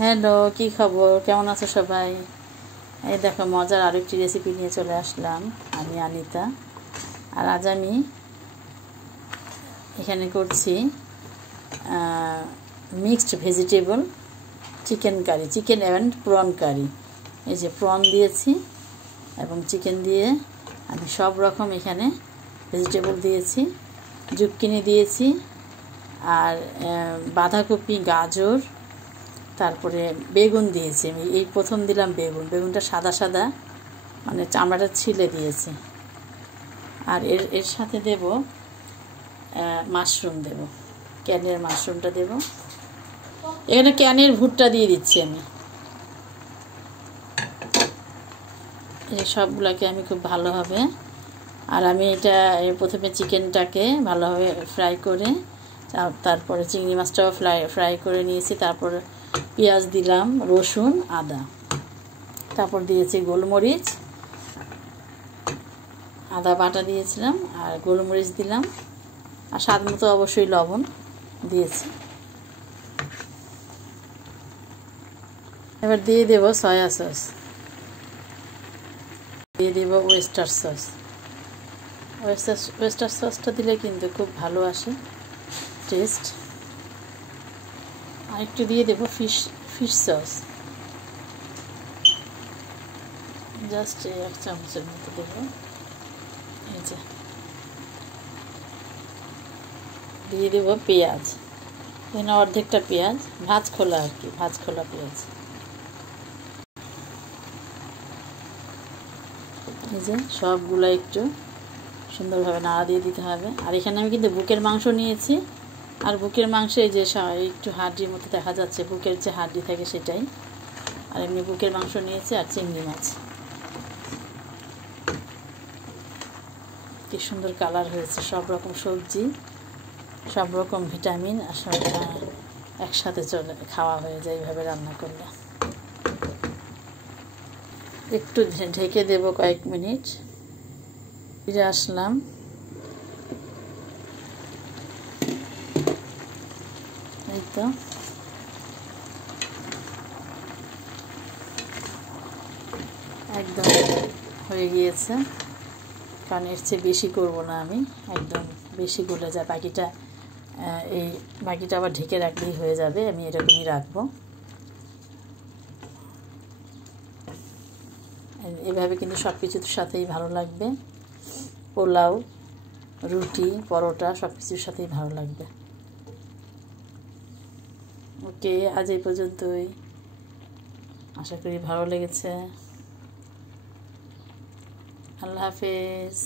Hello, কি খবর? কেমন আছো সবাই? এই দেখো, মজার আরেকটি রেসিপি নিয়ে চলে আসলাম। আমি আনিতা। আর আজ আমি এখানে করছি mixed vegetable chicken curry, chicken and prawn curry. এই যে প্রন দিয়েছি এবং চিকেন দিয়ে আমি সব রকম এখানে ভেজিটেবল দিয়েছি। জুকিনি দিয়েছি, আর বাঁধাকপি, গাজর, তারপরে বেগুন দিয়েছি। আমি এই প্রথম দিলাম বেগুনটা সাদা সাদা, মানে চামড়াটা ছিলে দিয়েছি। আর এর সাথে দেব মাশরুম, দেব ক্যানের মাশরুমটা দেব। এখানে ক্যানের ভুট্টা দিয়ে দিচ্ছি আমি। এই সবগুলোকে আমি খুব ভালোভাবে, আর আমি এটা প্রথমে চিকেনটাকে ভালোভাবে ফ্রাই করে, তারপরে চিংড়ি মাছটাও ফ্রাই করে নিয়েছি। তারপর পেঁয়াজ দিলাম, রসুন, আদা, তারপর দিয়েছি গোলমরিচ, আদা বাটা দিয়েছিলাম, আর গোলমরিচ দিলাম, আর স্বাদ মতো অবশ্যই লবণ দিয়েছি। এবার দিয়ে দেব সয়া সস, দিয়ে দেব ওয়েস্টার সস। ওয়েস্টার সসটা দিলে কিন্তু খুব ভালো আসে টেস্ট। আর একটু দিয়ে দেব ফিশ সস, জাস্ট 1 চামচের মতো দেবো। এই যে দিয়ে দেব পেঁয়াজ, এখানে অর্ধেকটা পেঁয়াজ, ভাজ খোলা আর কি, ভাজ খোলা পেঁয়াজ। এই যে সবগুলো একটু সুন্দরভাবে নাড়া দিয়ে দিতে হবে। আর এখানে আমি কিন্তু বুকের মাংস নিয়েছি, আর বুকের মাংসে যে একটু হাড্ডির মতো দেখা যাচ্ছে, বুকের যে হাড্ডি থাকে সেটাই। আর এমনি বুকের মাংস নিয়েছি, আর চিংড়ি মাছ। কি সুন্দর কালার হয়েছে! সব রকম সবজি, সব রকম ভিটামিন আসলে একসাথে খাওয়া হয়ে যায় এইভাবে রান্না করলে। একটু ঢেকে দেব কয়েক মিনিট। ফিরে আসলাম। এই তো একদম হয়ে গিয়েছে, কারণ এর চেয়ে বেশি করব না আমি, একদম বেশি গলে যায় বাকিটা। এই বাকিটা আবার ঢেকে রাখলেই হয়ে যাবে, আমি এরকমই রাখবো। এভাবে কিন্তু সব কিছুর সাথেই ভালো লাগবে, পোলাও, রুটি, পরোটা সব কিছুর সাথেই ভালো লাগবে। ওকে, আজ এই পর্যন্তই। আশা করি ভালো লেগেছে। আল্লাহ হাফেজ।